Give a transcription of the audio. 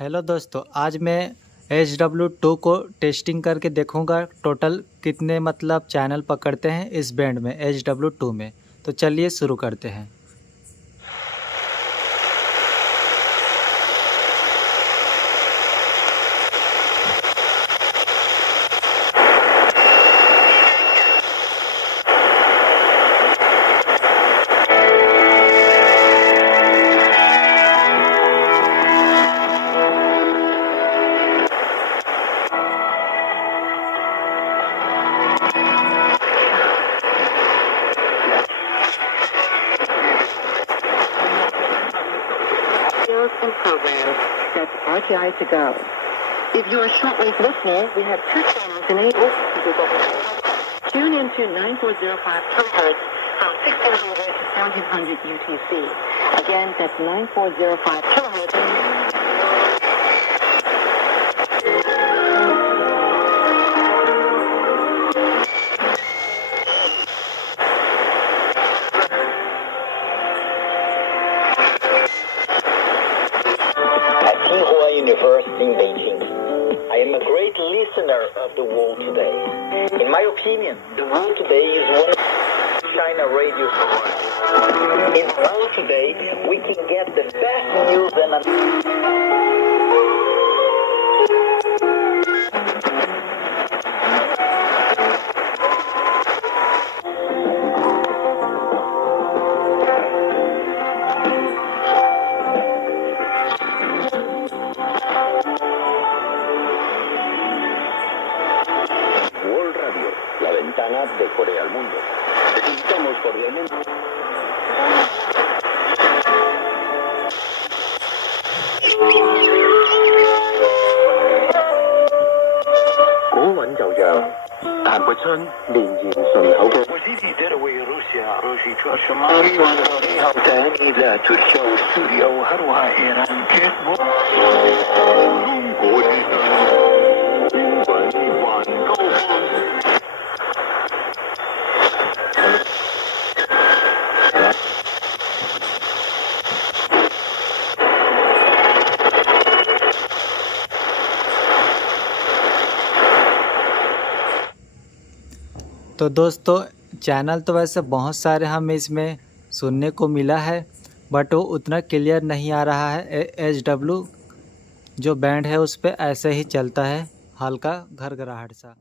Hello दोस्तों, आज मैं HW2 को टेस्टिंग करके देखूंगा टोटल कितने चैनल पकड़ते हैं इस बैंड में HW2 में। तो चलिए शुरू करते हैं। And programs. That's RTI to go. If you're a shortwave listener, we have two channels enabled. Tune into 9405 kHz from 1600 to 1700 UTC. Again, that's 9405 kHz. University in Beijing. I am a great listener of the world today. In my opinion, the world today is one of China radio stations. In the world today, we can get the best news and la ventana de Corea al mundo. Te invitamos cordialmente. तो दोस्तों, channel तो वैसे बहुत सारे हमें इसमें सुनने को मिला है, बट वो उतना क्लियर नहीं आ रहा है। HW जो बैंड है उस पर ऐसे ही चलता है, हल्का घरघराहट सा।